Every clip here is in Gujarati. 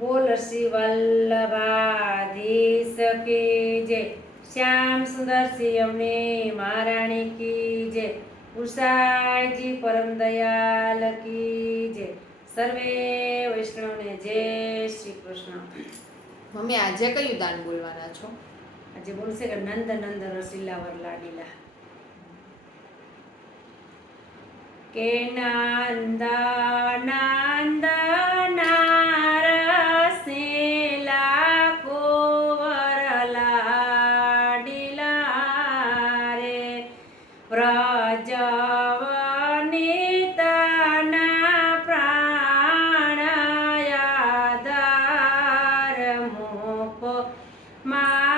બોલ શ્રી વલ્લભાધીશ કી જય શ્યામ સુંદર શ્રી અમને મહારાણી કી જય ઉષાજી પરમ દયાલ કી જય સર્વે વૈષ્ણવને જય શ્રી કૃષ્ણ. મમ્મી આજે કયું દાન બોલવાના છો? આજે બોલશે કે નંદ નંદ રસીલા વરલા લીલા કે નંદ નંદ નારસીલા મૂકો માર્ગડો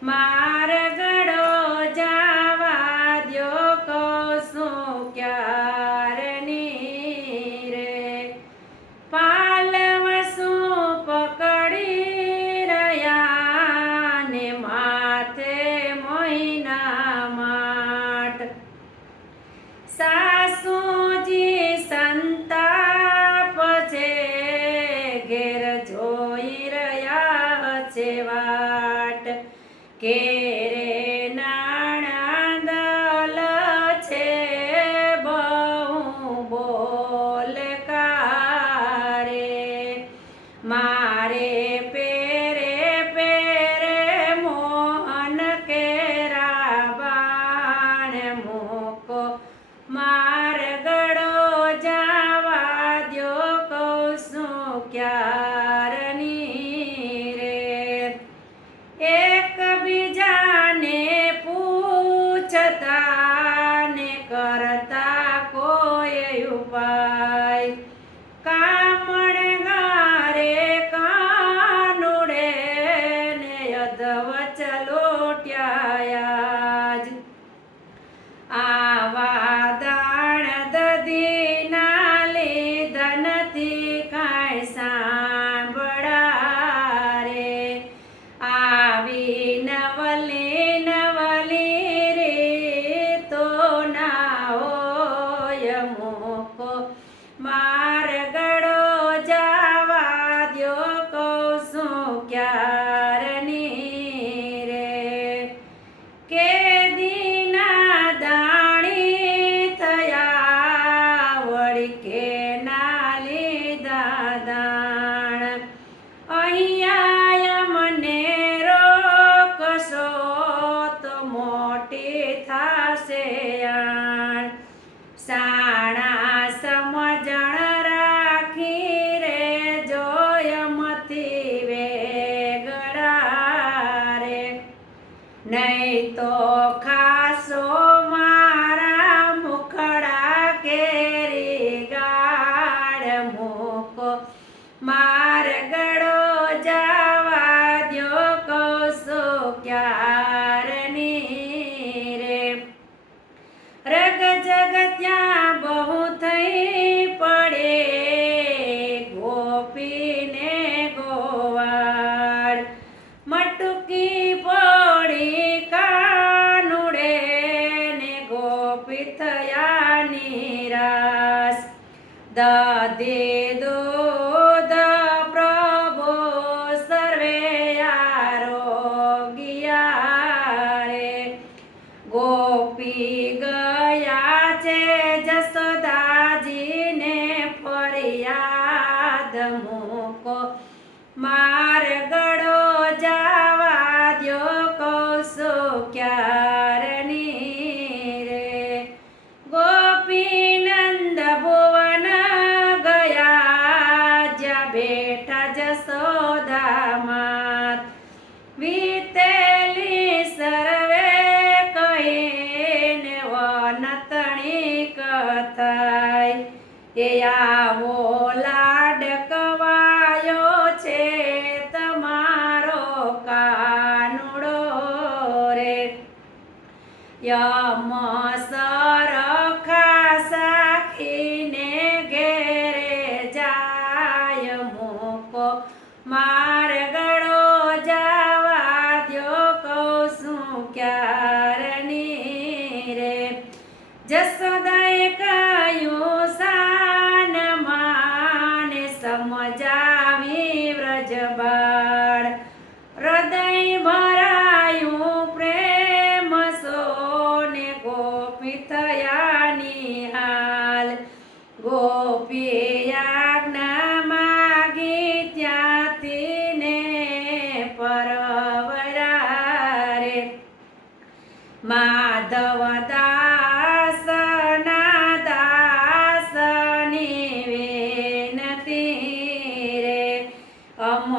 más કે ને que ક્યારની રે રગ જગત્યા બહુ થઈ પડે ગોપીને ગોવાળ મટકી ફરિયાદ મૂકો મારગડો જાવા દ્યો કૌશું ક્યારની રે ગોપીનંદ ભુવન ગયા જ્યાં બેઠા જસોદા માત વીતેલી સર્વે કહીને વનતણી કથાય કે આવો લાડકવાયો છે તમારો કાનુડો રે. યમ સરખા સાખીને ઘેરે જાય મોકો. માર ગળો જવા દ્યો કહું, શું ક્યાં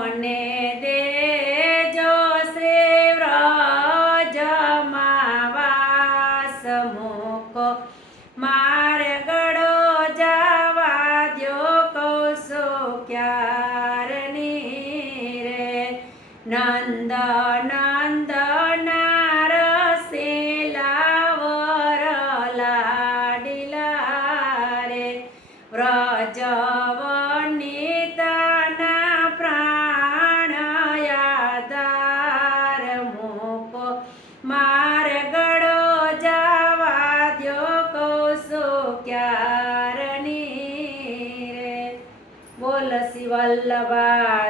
અમને શિવલ્લભા